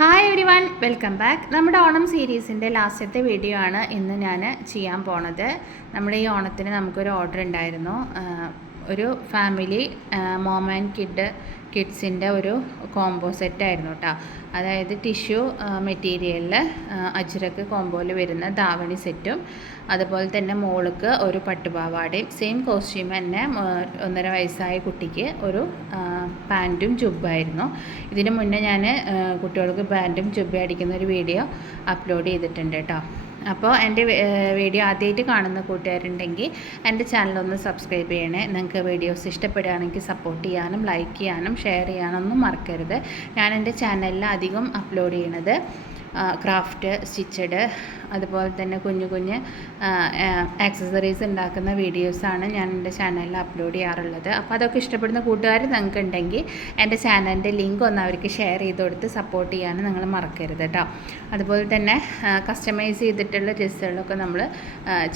Hi everyone welcome back നമ്മുടെ ഓണം സീരീസിന്റെ ലാസ്റ്റത്തെ വീഡിയോ ആണ് ഇന്ന് ഞാൻ ചെയ്യാൻ പോണത്. നമ്മുടെ ഈ ഓണത്തിന് നമുക്കൊരു ഓർഡർ ഉണ്ടായിരുന്നു. ഒരു ഫാമിലി മോമൻ കിഡ് കിഡ്സിന്റെ ഒരു കോംബോ സെറ്റ് ആയിരുന്നു കേട്ടോ അതായത് ടിഷ്യൂ മെറ്റീരിയലിൽ അജ്രക്ക് കോംബോയിൽ വരുന്ന ധാവണി സെറ്റും അതുപോലെ തന്നെ മോൾക്ക് ഒരു പട്ടുപാവാടയും സെയിം കോസ്റ്റ്യൂം തന്നെ ഒന്നര വയസ്സായ കുട്ടിക്ക് ഒരു പാന്റും ജുബായിരുന്നു ഇതിനു മുന്നേ ഞാൻ കുട്ടികൾക്ക് പാന്റും ജുബ അടിക്കുന്ന ഒരു വീഡിയോ അപ്ലോഡ് ചെയ്തിട്ടുണ്ട് കേട്ടോ അപ്പോൾ എന്റെ വീഡിയോ ആദ്യമായിട്ട് കാണുന്ന കൂട്ടുകാരുണ്ടെങ്കിൽ എന്റെ ചാനലൊന്ന് സബ്സ്ക്രൈബ് ചെയ്യണേ. നിങ്ങൾക്ക് വീഡിയോസ് ഇഷ്ടപ്പെടുകയാണെങ്കിൽ സപ്പോർട്ട് ചെയ്യാനും ലൈക്ക് ചെയ്യാനും ഷെയർ ചെയ്യാനൊന്നും മറക്കരുത്. ഞാൻ എന്റെ ചാനലിൽ അധികം അപ്ലോഡ് ചെയ്യണത് ക്രാഫ്റ്റ് സ്റ്റിച്ചഡ് അതുപോലെ തന്നെ കുഞ്ഞു കുഞ്ഞ് ആക്സസറീസ് ഉണ്ടാക്കുന്ന വീഡിയോസാണ് ഞാൻ എന്റെ ചാനലിൽ അപ്ലോഡ് ചെയ്യാറുള്ളത്. അപ്പോൾ അതൊക്കെ ഇഷ്ടപ്പെടുന്ന കൂട്ടുകാർ നിങ്ങൾക്ക് ഉണ്ടെങ്കിൽ എന്റെ ചാനലിന്റെ ലിങ്ക് ഒന്ന് അവർക്ക് ഷെയർ ചെയ്ത് കൊടുത്ത് സപ്പോർട്ട് ചെയ്യാനും നിങ്ങൾ മറക്കരുത് കേട്ടോ അതുപോലെ തന്നെ കസ്റ്റമൈസ് ചെയ്തിട്ടുള്ള ഡ്രസ്സുകളൊക്കെ നമ്മൾ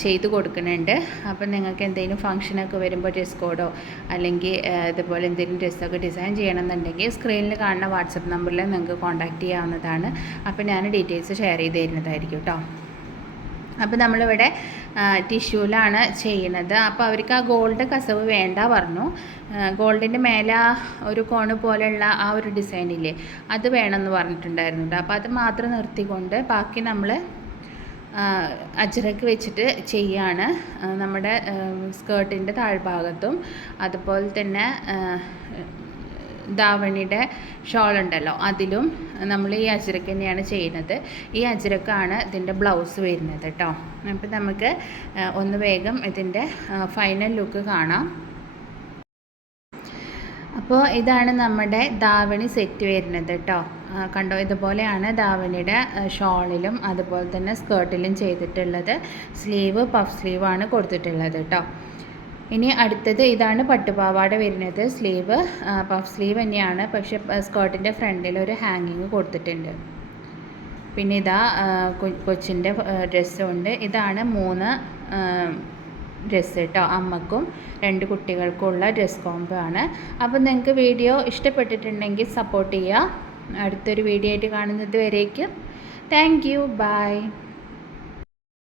ചെയ്ത് കൊടുക്കുന്നുണ്ട്. അപ്പം നിങ്ങൾക്ക് എന്തെങ്കിലും ഫംഗ്ഷനൊക്കെ വരുമ്പോൾ ഡ്രസ് കോഡോ അല്ലെങ്കിൽ ഇതുപോലെ എന്തെങ്കിലും ഡ്രസ്സൊക്കെ ഡിസൈൻ ചെയ്യണമെന്നുണ്ടെങ്കിൽ സ്ക്രീനിൽ കാണുന്ന വാട്സപ്പ് നമ്പറിൽ നിങ്ങൾക്ക് കോൺടാക്റ്റ് ചെയ്യാവുന്നതാണ്. അപ്പോൾ ഞാൻ ഡീറ്റെയിൽസ് ഷെയർ ചെയ്ത് തരുന്നതായിരിക്കും കേട്ടോ അപ്പോൾ നമ്മളിവിടെ ടിഷ്യൂലാണ് ചെയ്യുന്നത്. അപ്പോൾ അവർക്ക് ആ ഗോൾഡ് കസവ് വേണ്ട പറഞ്ഞു. ഗോൾഡിന്റെ മേലെ ഒരു കോണ് പോലെയുള്ള ആ ഒരു ഡിസൈനില്ലേ അത് വേണമെന്ന് പറഞ്ഞിട്ടുണ്ടായിരുന്നു അപ്പോൾ അത് മാത്രം നിർത്തിക്കൊണ്ട് ബാക്കി നമ്മൾ അജ്രക്ക് വെച്ചിട്ട് ചെയ്യാണ്. നമ്മുടെ സ്കേർട്ടിന്റെ താഴ്ഭാഗത്തും അതുപോലെ തന്നെ ധാവണിയുടെ ഷോൾ ഉണ്ടല്ലോ അതിലും നമ്മൾ ഈ അജ്രക്ക് തന്നെയാണ് ചെയ്യുന്നത്. ഈ അജ്രക്കാണ് ഇതിന്റെ ബ്ലൗസ് വരുന്നത് കേട്ടോ. അപ്പോൾ നമുക്ക് ഒന്ന് വേഗം ഇതിന്റെ ഫൈനൽ ലുക്ക് കാണാം. അപ്പോൾ ഇതാണ് നമ്മുടെ ധാവണി സെറ്റ് വരുന്നത് കേട്ടോ. കണ്ടോ ഇതുപോലെയാണ് ധാവണിയുടെ ഷോളിലും അതുപോലെ തന്നെ സ്കേർട്ടിലും ചെയ്തിട്ടുള്ളത്. സ്ലീവ് പഫ് സ്ലീവാണ് കൊടുത്തിട്ടുള്ളത് കേട്ടോ. ഇനി അടുത്തത് ഇതാണ് പട്ടുപാവാട വരുന്നത്. സ്ലീവ് പഫ് സ്ലീവ് തന്നെയാണ്. പക്ഷെ സ്കേർട്ടിന്റെ ഫ്രണ്ടിൽ ഒരു ഹാങ്ങിങ് കൊടുത്തിട്ടുണ്ട്. പിന്നെ ഇതാ കൊച്ചിന്റെ ഡ്രസ്സും ഉണ്ട്. ഇതാണ് മൂന്ന് ഡ്രസ്സ് കേട്ടോ. അമ്മക്കും രണ്ട് കുട്ടികൾക്കുള്ള ഡ്രസ് കോംബോ ആണ്. അപ്പോൾ നിങ്ങൾക്ക് വീഡിയോ ഇഷ്ടപ്പെട്ടിട്ടുണ്ടെങ്കിൽ സപ്പോർട്ട് ചെയ്യുക. അടുത്തൊരു വീഡിയോ ആയിട്ട് കാണുന്നത് വരേക്കും. Thank you. ബൈ.